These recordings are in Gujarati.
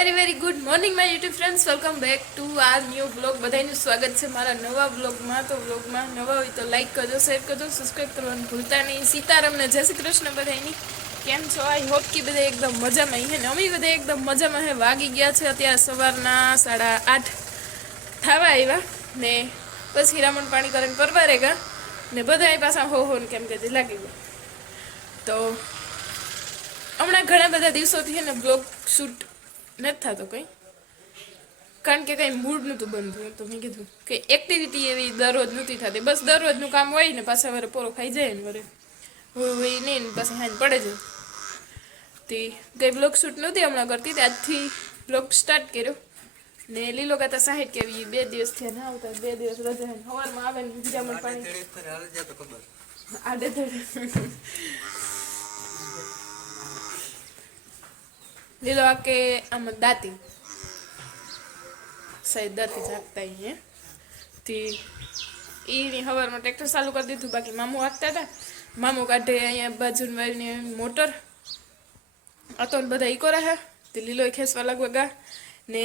Very very good morning my YouTube friends welcome back to આ ન્યૂ બ્લોગ બધાનું સ્વાગત છે મારા નવા બ્લોગમાં તો બ્લોગમાં નવા હોય તો લાઇક કરજો શેર કરજો સબસ્ક્રાઈબ કરવાનું ભૂલતા નહીં. સીતારામને જય શ્રી કૃષ્ણ બધાની કેમ છો? આઈ હોપ કે બધા એકદમ મજામાં હે ને? અમે બધા એકદમ મજામાં હે. વાગી ગયા છે અત્યારે સવારના સાડા આઠ થવા આવ્યા ને પછી હીરામણ પાણી કરીને પરવા રહેગા ને બધા પાછા હો હો કેમ કે લાગી ગયું. તો હમણાં ઘણા બધા દિવસોથી છે ને બ્લોગ શૂટ નથી થતો કંઈ. કારણ કે કંઈ મૂડ નહોતું બનતું તો મેં કીધું કે એક્ટિવિટી એવી દરરોજ નહોતી થતી. બસ દરરોજનું કામ હોય ને પાછા વરે પોરો ખાઈ જાય ને વરે. હોય હોય નહીં ને પાછા હાંજ પડે જાય તે કંઈ બ્લોગ શૂટ નહોતી હમણાં કરતી ત્યારથી આજથી બ્લોગ સ્ટાર્ટ કર્યો. ને લીલો ગાતા સાહેબ કેવી બે દિવસ થયા ના આવતા બે દિવસ રજા સવારમાં આવે ને બીજામાં પાણી. આડે ધડે લીલો આ કે આમાં દાંતી સાહેબ દાંતી જાગતા હે થી એની હવારમાં ટ્રેક્ટર ચાલુ કરી દીધું બાકી મામું વાગતા હતા મામું કાઢે અહીંયા બાજુન વાળીને મોટર હતો ને બધા ઈકો રહે તે લીલો ખેંચવા લાગવા ગા ને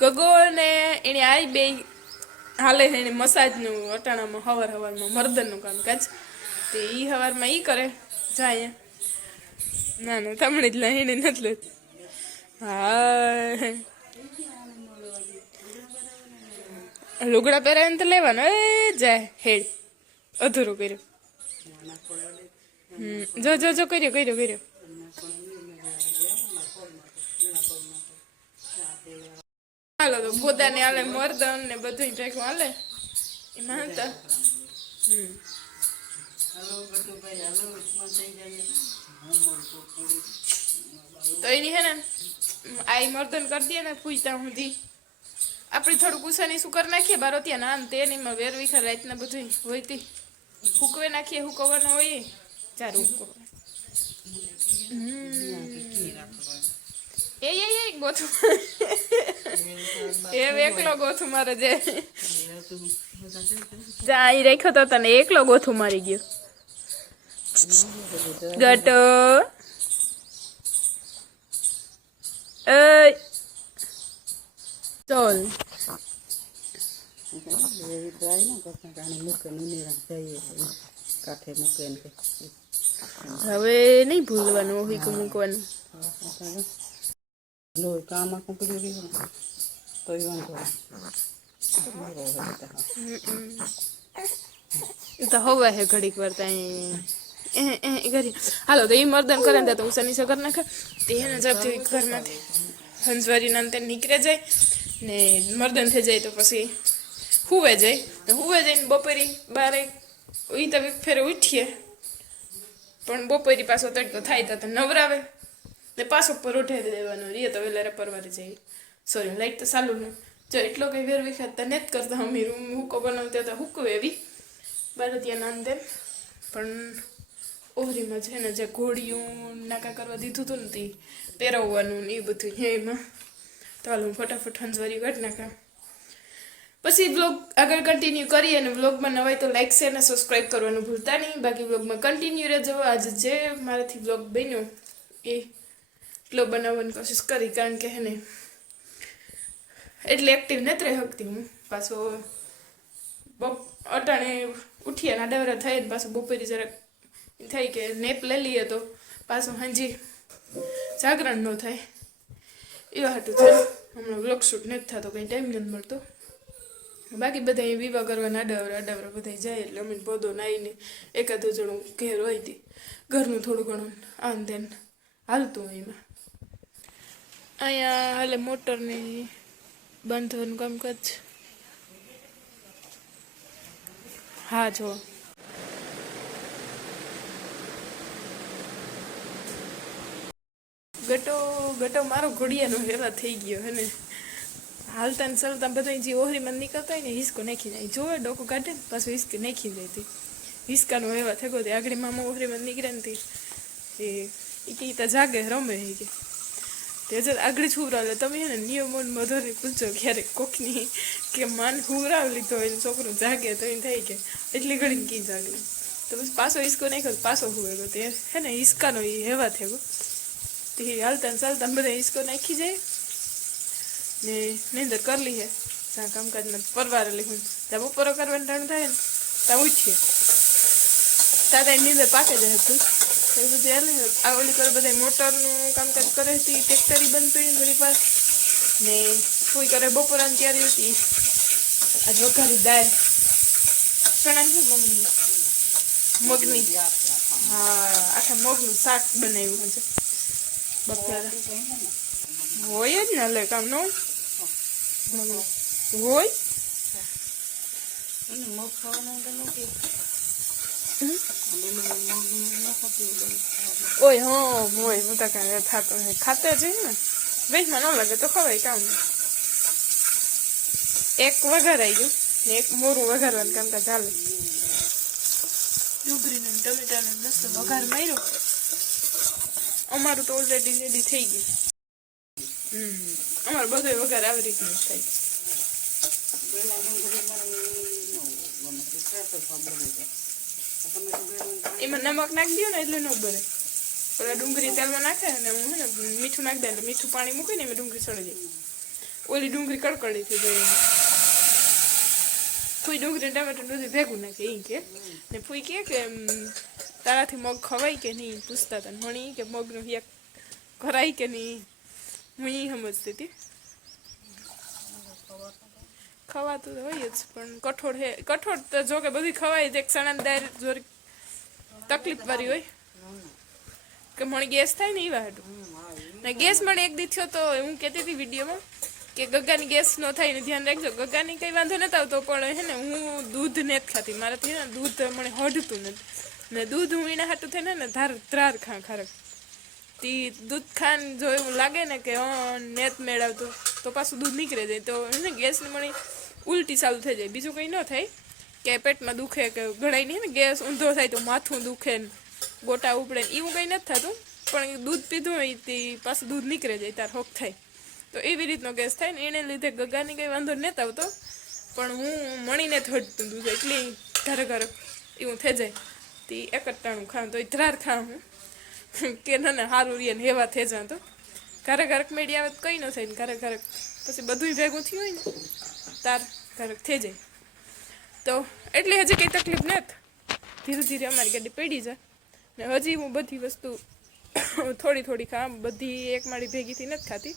ગગો ને એની આવી બે હાલે એને મસાજનું અટાણામાં હવાર હવારમાં મર્દનનું કામકાજ તે ઈ હવારમાં ઈ કરે જાય ના ના તમને જ લઈને નથી લેતી હા લુગડા પહેરાવીને તો લેવાનો. એ જાય હેડ. અધૂરું કર્યું. જો જો જો, કર્યો કર્યો, કર્યું. હાલો, તો પોતાને હાલે, મરદન ને બધું ટેકું હાલે. એમાં હતા હમ. તો એની હે ને આઈ મર્દન કરી દે ને પૂછતા સુધી આપણે થોડું ગુસ્સાની શું કરી નાખીએ બારો ત્યાં ના તે નહીં વેર વિખર રાતના બધું હોય તી હુકવે નાખીએ હુકવવાનો હોય ચાર હુકવો એ એ એ ગોથું. એ એકલો ગોથું મારે જે. જા અહીં રાખ્યો તો તને એકલો ગોથું મારી ગયો. ગટો. Ơi Trời હવે નહીં ભૂલવાનું હોય કે મૂકવાનું. લોહી કામ પડી ગયું તો વાંધો એ તો હવે હે ઘડીક વાર ત્યાં એ એ કરી. હાલો, તો એ મર્દન કરે તો સની સગર નાખે. તે એને જબથી ઘરમાંથી હંસવારીના અંતે નીકળે જાય ને મર્દન થઈ જાય તો પછી હુવે જાય. ને હુવે જઈને બપોરી બારે ઈ તો ફેરે ઉઠીએ. પણ બપોરી પાછો તડકો થાય તો નવરાવે. ને પાછો પરોઠે દેવાનો રીએ તો વેલારે પરવારે જાય. સોરી લાઈટ તો ચાલુ ને. જો એટલો કંઈ વેર વિખાત તો જ કરતા અમે રૂમ હુકો બનાવતા તો હુકવે એવી બાર ત્યાં નાંદે પણ ઓહરીમાં છે ને જે ઘોડિયું નાકા કરવા દીધું હતું ને તે પહેરવવાનું ને એ બધું છે એમાં. તો હાલ હું ફટાફટ હંજવારી કાઢ નાખા. પછી બ્લોગ આગળ કન્ટિન્યુ કરીએ અને બ્લોગમાં નવાય તો લાઈક શેર અને સબસ્ક્રાઈબ કરવાનું ભૂલતા નહીં. બાકી બ્લોગમાં કન્ટિન્યુ રહેજો. આજે જે મારાથી બ્લોગ બન્યો એ એટલો બનાવવાની કોશિશ કરી કારણ કે હે ને એટલે એક્ટિવ નથી રહી શકતી હું. પાછો બપ અટાણે ઉઠીએ ના ડવરા થાય પાછું બપોરે જરાક થાય કે નેપ લઈ લઈએ તો પાછું હાંજી જાગરણ ન થાય. એવા હાટું છે. હમણાં બ્લોક શૂટ નથી થતો, કંઈ ટાઈમ નથી મળતો. બાકી બધા અહીં વિવાહ કરવાના અડાવરા અડાવરા બધા જાય એટલે અમે પોદો નાહીને એકાદો જણું ઘેર હોય હતી ઘરનું થોડું ઘણું આન તેન હાલતું અહીંમાં અહીંયા હાલે મોટરની બંધ થવાનું કામકાજ. હા, જો. ગટો ગટો મારો ઘોડિયાનો હેલા થઈ ગયો હે ને. હાલતા ને ચલતા બધા જે ઓહરીમાં નીકળતા હોય ને હિસકો નાખી જાય. જોવે ડોકો કાઢે ને પાછું હિસકો નાખી જાય હતી હિસકાનો હેવા થયો તે આગળ મામા ઓહરીમાં નીકળે ને એ, ઈ તો જાગે, રમે એ કે. તે જ આગળ છુવરાવે તમે હે ને નિયમન મધુરી પૂછો ક્યારેક કોકની કે માન હુરાવ લીધો હોય છોકરો જાગે તો એને થાય કે એટલી ઘડી કી જાગે. તો પછી પાછો હિસકો નાખ્યો પાછો હુવે ગયો તે હે ને હિસકાનો એ હેવા થયો. તે હાલતા ચાલતા બધા હિસકો નાખી જાય ને નીંદર કરલી હે ત્યાં ને પરવાર હું ત્યાં બપોરો કરવાનું ટાણ થાય ને ત્યાં ઉઠીએ તાતા નીંદર પાકે જાય હતું એ બધું હાલે આ ઓલી કરે બધા મોટરનું કામકાજ કરે હતી ટેક્ટરી બંધ પડી ઘણી વાર ને કોઈ કરે બપોરાની તૈયારી હતી આજ વઘારી દાળ ચણાની છે મમ્મી મગની હા આખા મગનું શાક બનાવ્યું છે બપોરે. હોય જ ને લે કામ નો. હોય? ઓય હા હોય હું તો કાંઈ થતો હોય. ખાતે જ ને? વેચમાં ન લાગે તો ખવાય કામ. એક વઘારાઈ ગયું. ને એક મોરું વઘારવાનું કામકાજ ચાલે ડુંગળીને ને ટમેટાને મસ્ત વઘાર માર્યો. અમારું તો ઓલરેડી રેડી થઈ ગયું. હમ, અમારું બધો વઘાર આવી રીતનું થાય. એમાં નમક નાખી દો ને એટલે ન બને. પેલા ડુંગળી તેલમાં નાખે ને હું ને મીઠું નાખી દે એટલે મીઠું પાણી મૂકી ને એમાં ડુંગળી સડી જાય. ઓલી ડુંગળી કડકડી થઈ જાય ફૂઈ ડુંગળી ટમેટું બધું ભેગું નાખે એ કે. ને ફૂઈ કે તારાથી મગ ખવાય કે નહીં? પૂછતા હતા મણી કે મગનું હિયા કરાય કે નહીં? હું એ સમજતી હતી. ખવાતું તો હોય જ, પણ કઠોળ હે, કઠોળ તો જો કે બધી ખવાય જ. એક સણાની દાળ જોરી તકલીફ વાળી હોય. કે મણ ગેસ થાય ને એવા હાટું ને ગેસ મને એક દી થયો તો હું કહેતી હતી વિડીયોમાં કે ગગાની ગેસ ન થાય ને ધ્યાન રાખજો. ગગાની કંઈ વાંધો નથી આવતો, પણ હે ને હું દૂધ નથી ખાતી. મારાથી ને દૂધ મને હડતું નથી. ને દૂધ વીણા હાટું થઈને ને ધાર, ત્રાર ખા ખારક તી દૂધ ખાન જો એવું લાગે ને કે નેત મેળવતું, તો પાછું દૂધ નીકળે જાય. તો એને ગેસની મળી ઉલટી ચાલુ થઈ જાય. બીજું કંઈ ન થાય કે પેટમાં દુખે કે ગળાઈ નહીં ને, ગેસ ઊંધો થાય તો માથું દુખે ને, ગોટા ઉપડે ને, એવું કંઈ નથી થતું. પણ દૂધ પીધું હોય તે પાછું દૂધ નીકળે જાય, તાર હોક થાય. તો એવી રીતનો ગેસ થાય ને, એને લીધે ગગાની કંઈ વાંધો નહીં આવતો. પણ હું મણીને જ હટતું દૂધ, એટલી ઘરે ઘરે એવું થઈ જાય. તે એકટાણું ખાઉં તો એ ધરાર ખાઉં હું કે ના ના સારું રીએ ને એવા થઈ જાય તો ઘરે ઘરક મેળી આવે તો કંઈ ન થાય ને ઘરે ઘરક પછી બધું ભેગું થયું હોય ને તાર ઘરક થઈ જાય તો એટલી હજી કંઈ તકલીફ નથી ધીરે ધીરે અમારી ગાડી પડી જાય ને હજી હું બધી વસ્તુ થોડી થોડી ખામ, બધી એક માળી ભેગીથી નથી ખાતી.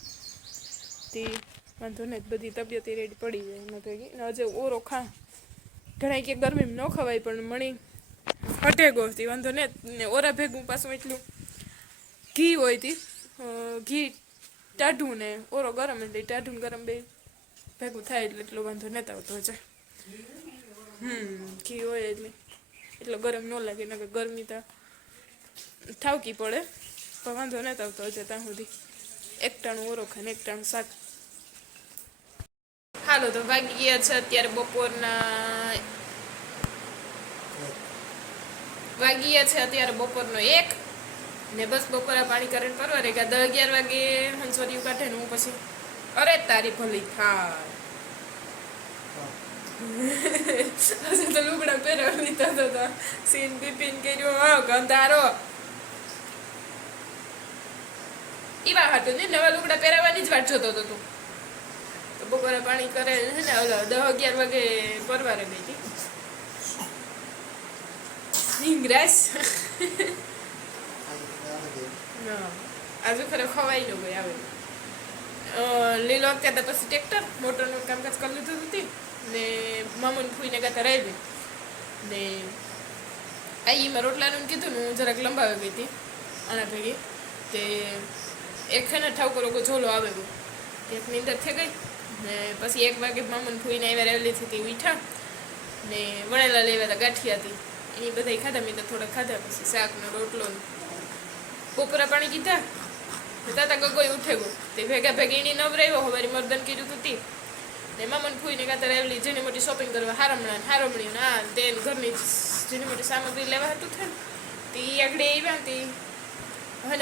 તે વાંધો નહીં બધી તબિયત રેડી પડી જાય એમાં ભેગી. ને હજે ઓરો ખા ઘણા કે ગરમીમાં ન ખવાય, પણ મણી હટે ગોતી વાંધો ને ઓરા ભેગું પાછું એટલું ઘી હોય તી ઘી ટાઢું ને, ઓરો ગરમ એટલે ટાઢું ગરમ બે ભેગું થાય એટલે એટલો વાંધો નથી આવતો છે હમ, ઘી હોય એટલે, એટલો ગરમ ન લાગે, નકર ગરમી તો થાવકી પડે, પણ વાંધો નથી આવતો હજે ત્યાં સુધી. એક ટાણું ઓરો ખાને એક ટાણું શાક. હાલો, તો ભાગી ગયા છે અત્યારે બપોરના વાગી ગયા છે અત્યારે બપોરનો એક. ને બસ બપોરા પાણી કરીને પરવા ગયા દસ અગિયાર વાગે હંસોરી કાઢે ને હું પછી. અરે તારી ભલી થાય હજુ તો લુગડા પહેરવા લીધા હતા સીન બીપીન કર્યું. ગંધારો. એવા હતો ને નવા લુગડા પહેરાવાની જ વાત જોતો હતો તું. તો બપોરે પાણી કરે છે ને દસ અગિયાર વાગે પરવારે ગઈ હતી ના આજુ ખરે ખવાઈ ન ગઈ આવે લીલો અત્યારે તો પછી ટ્રેક્ટર મોટરનું કામકાજ કરી લીધું હતી ને મામુન ફૂઈને ગાતા રહેલી ને આઈમાં રોટલાનું કીધું ને હું જરાક લંબાવી ગઈ હતી આના ભેગી તે એક છે ને ઠાકોર રોગો ઝોલો આવે ગયો એક નીંદર થઈ ગઈ ને પછી એક વાગે મામુન ફૂઈને આવ્યા રહેલી હતી તે મીઠા ને વણેલા લેવા હતા ગાંઠિયા હતી એની બધા ખાધા, મેં તો થોડા ખાધા પછી શાકનો રોટલો કોપરા પાણી કીધા. તાતા ગગોય ઉઠે ગયો તે ભેગા ભેગી એની નવરાયો હવારી મર્દન કીધું તું તી. ને મામન ફૂઈને કાતર આવેલી જેની મોટી શોપિંગ કરવા હારમણા હારમણી ને આ ને તે ઘરની જેની મોટી સામગ્રી લેવા હતું થાય તે ઈ આગળ આવ્યા તી તે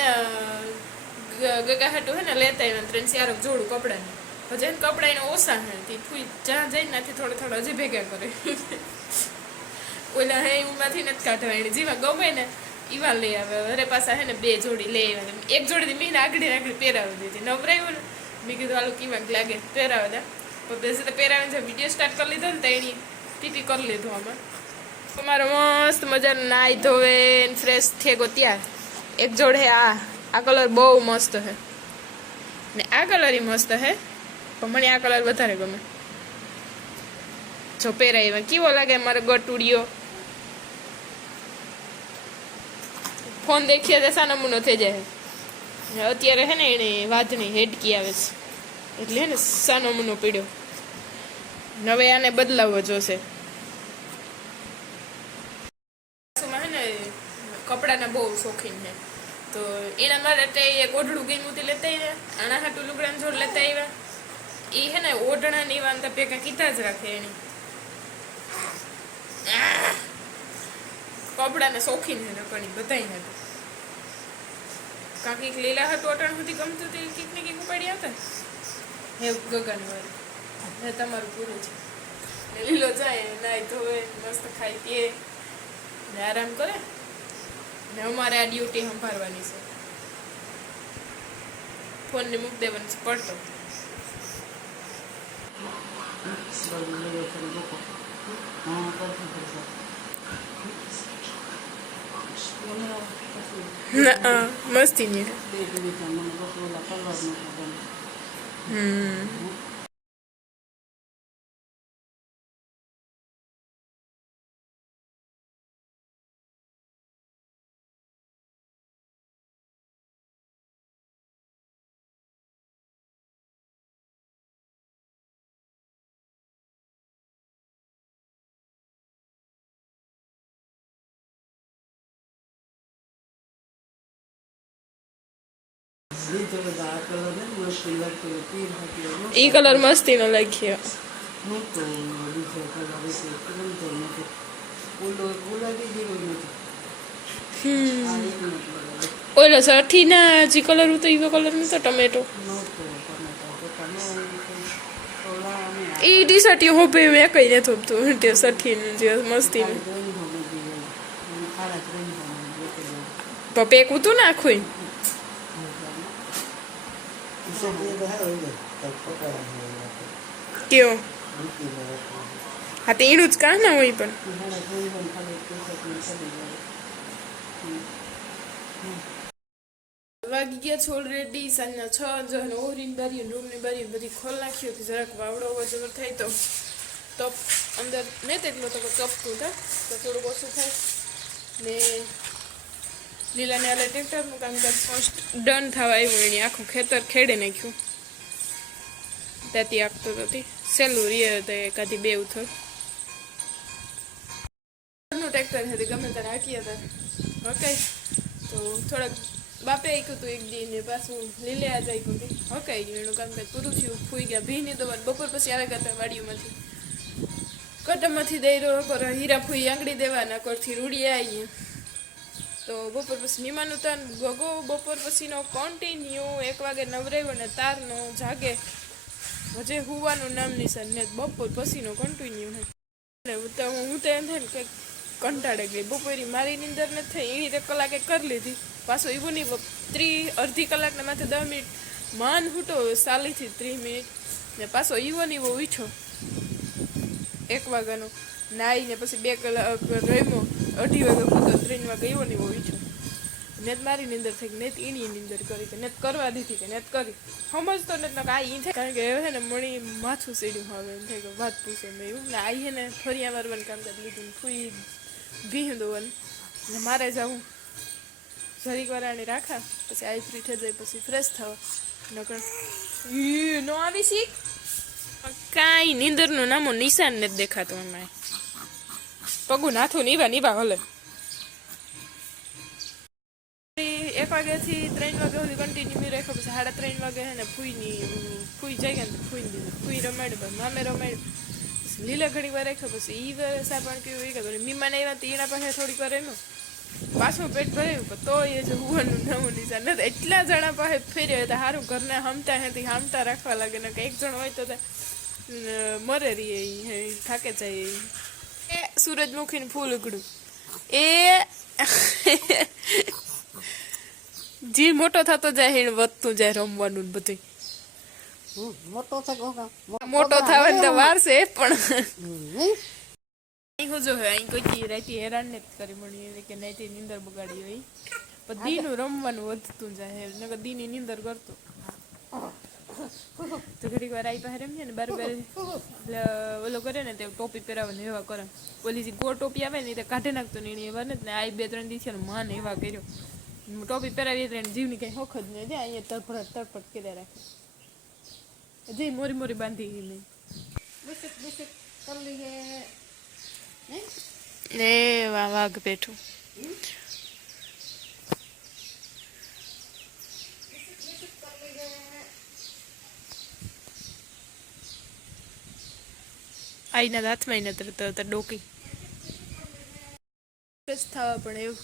હે ગગા હાટું હે ને લેતા આવ્યા ત્રણ ચારક જોડું કપડાને. હજે કપડા એને ઓછા હે તે ફૂઈ જ્યાં જઈને નાથી થોડા થોડા હજી ભેગા કરે. ઓલા હે, ઉમાંથી નથી કાઢવા જીવા ગમે ને એવા લઈ આવે. અરે પાછા હે ને બે જોડી લઈ આવે. એક જોડી મેં આગળ આગળ પહેરાવી દીધી. નવરાયું ને, મેં કીધું આલું કીવાક લાગે, પહેરાવે તા તો બેસે તો પહેરાવીને છે વીડિયો સ્ટાર્ટ કરી લીધો ને તો એની ટીટી કરી લીધું આમાં. અમારો મસ્ત મજાનો નાઈ ધોવે ફ્રેશ થઈ ત્યાર એક જોડ હે, આ આ કલર બહુ મસ્ત હે. ને આ કલર મસ્ત હે, પણ મને આ કલર વધારે ગમે. જો પહેરાય કેવો લાગે મારો ગટુડિયો ફોન દેખીએ તો સા નમૂનો થઈ જાય. અત્યારે હે ને એને વાદની હેડકી આવે છે. એટલે હે ને શા નમૂનો પીડ્યો. હવે આને બદલાવવો જોશે. કપડાના બહુ શોખીન છે. તો એના માટે એ ઓઢડું ગઈ મૂતી લેતા આવ્યા. આના હાટું લુગડાનું જોડ લેતા આવ્યા. એ હે ને ઓઢણા ની વાંધા ભેગા કીધા જ રાખે એની કપડાને શોખીન છે નકણી બધાય ને કાંઈક લીલા હતું અટાણ સુધી ગમતું તે કીક ને કીક ઉપાડી આવતા હે ગગન વાળી. હે તમારું પૂરું છે. ને લીલો જાય, નાય ધોવે, મસ્ત ખાઈ પીએ. ને આરામ કરે. ને અમારે આ ડ્યુટી સંભાળવાની છે. ફોનને મૂક દેવાનું છે, પડતો. હા કરશું કરશું મને પછી ના મસ્તી ની બે દિવસ મને બસ ઓલા કરવા જ નહોતું ગમતું. હમ તો colour ને મસ્ત લાગતો હતો. પીર હતી ઈ કલર લાગ્યો નહોતો બીજો colour હતો. ગમતો નહોતો. ઓલો સઠી ના જે કલર હતો એવો કલર નતો ટમેટો. તો ઈ ટી શર્ટ હું ભાઈ મેં કઈ નથી થોપતું તે સઠી જે મસ્તી તું. પપેક હતું ને આખું ય. કેવો? હા તે ઈડું જ કાં ના હોય પણ. વાગી ગયા છે ઓલરેડી સાંજના છ જો અને ઓરીની બારી રૂમની બારી બધી ખોલ નાખ્યો કે જરાક વાવડો અવર થાય તો. તપ અંદર મેં તેટલો તો તપતું થાય તો થોડુંક ઓછું થાય. ને લીલાને આલે ટ્રેક્ટરનું કામકાજ ફર્સ્ટ ડન થવા આવ્યું, એણે આખું ખેતર ખેડે નાખ્યું. ત્યાંથી આપતો હતી. સહેલું રીએ તો એકાદી બે ઉથર ટ્રેક્ટર હતી ગમે ત્યારે હાંકી હતા ઓકે તો થોડાક બાપે આખ્યું હતું એક દી ને પાછું લીલે આજ આખ્યું હતું હકાઈ ગયું. એનું કામકાજ પૂરું થયું, ફૂઈ ગયા. ભીની તો બપોર પછી આવે કરતા વાડીઓમાંથી. કટમમાંથી દઈ રહ્યો હીરા ફૂઈ આંગળી દેવાના કરથી રૂડી આવી તો બપોર પછી નિમાનું ઉતાર ગગો બપોર પછીનો કોન્ટિન્યુ એક વાગે નવરાવ્યો ને તારનો જાગે. હજે હુવાનું નામ નિશાન, ને બપોર પછીનો કન્ટિન્યુ હે. એટલે હું તો એમ થાય કંઈક કંટાળે ગઈ. બપોરી મારી નીંદર નથી થઈ, એની તે કલાકે કરી લીધી. પાછો એવું નહીં ત્રી અડધી કલાકને માથે દસ મિનિટ માન હૂટો સાલીથી ત્રીસ મિનિટ. ને પાછો ઈવો ને એવો વીછો. એક વાગ્યાનો નાઈને પછી બે કલાક રમ્યો. અઢી વાગે પૂરતો ત્રણ વાગે એવો ને એવો વીછો નેત મારી નિંદર થઈ, નેત એની નિંદર કરી કે નેત કરવા દીધી કે નેત કરી. સમજતો નથી ને આ ઈ થાય કારણ કે હવે ને મણી માથું સીડ્યું હવે એમ થાય કે વાત પૂછે મેં એવું. ને આ છે ને ફરિયા મારવાનું કામ કરી લીધું ફૂઈ ભીહ દોવાનું ને મારે જવું. જરીક વાર રાખા, પછી આઈ ફ્રી થઈ જાય, પછી ફ્રેશ થવા. નકર નો આવી શીખ. કાંઈ નીંદરનું નામો નિશાન નથી દેખાતું એમાં પગું નાથું નીવા નીવા હલે. એક વાગ્યાથી ત્રણ વાગ્યા સુધી કન્ટિન્યુ રાખ્યો પછી સાડા ત્રણ વાગે હે ને ફૂઈની ફૂઈ જાય ગયા ફૂઈ દીધું ફૂઈ રમાડ મામે રમાડ. લીલા ઘડી વાર રાખ્યો પછી ઈ વાર પણ પીવું એ કીધું મીમાન આવ્યા તો એના પાસે થોડીક વાર એમાં પાછું પેટ ભરાયું પણ તો એ જે હુવાનું નવું નિશાન નથી. એટલા જણા પાસે ફેર્યા હતા સારું ઘરને હમતા હેથી હામતા રાખવા લાગે ને એક જણ હોય તો તે, મરે હે, થાકે જાય સૂરજમુખીનું ફૂલ ઉગડું એ જે મોટો થતો જાય એને વધતું જાય રમવાનું ને બધું હમ, મોટો છે ગોગા મોટો થાય ને તો વારશે પણ હમ, નહીં? અહીં હું જો અહીં કોઈ દી રાતે હેરાન ને કરી મળી એટલે કે નાઈતે નીંદર બગાડી હોય પણ દીનું રમવાનું વધતું જાય નકર દીની નીંદર કરતો તો ઘડીક વાર આઈ પાસે રમીએ ને બરાબર એટલે ઓલો કરે ને તે ટોપી પહેરાવે એવા કરે. ઓલી જે ગોળ ટોપી આવે ને તે કાઢી નાખતો ને એની એવા ને આ બે ત્રણ દિવસે માન એવા કર્યો. ટોપી પહેરાવી એટલે જીવની કઈ હોખ જ નહીં. અહીંયા તડફડ તડફડ કર્યા રાખે. જે મોરી મોરી બાંધી ગઈ નહીં ને વાઘ બેઠું. આઈના હાથમાં નથી રહેતો ડોકી. જ થવા પણ એવું.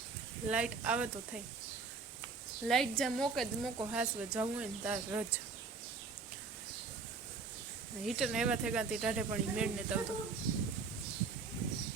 લાઈટ આવે તો થાય. લાઇટ જ્યાં મોકે જ મોકો હાસવે. જવું હોય ને તાર રજ. હીટર ને એવા થઈ ગયા તે ટાઢે પાણી મેળ ને આવતો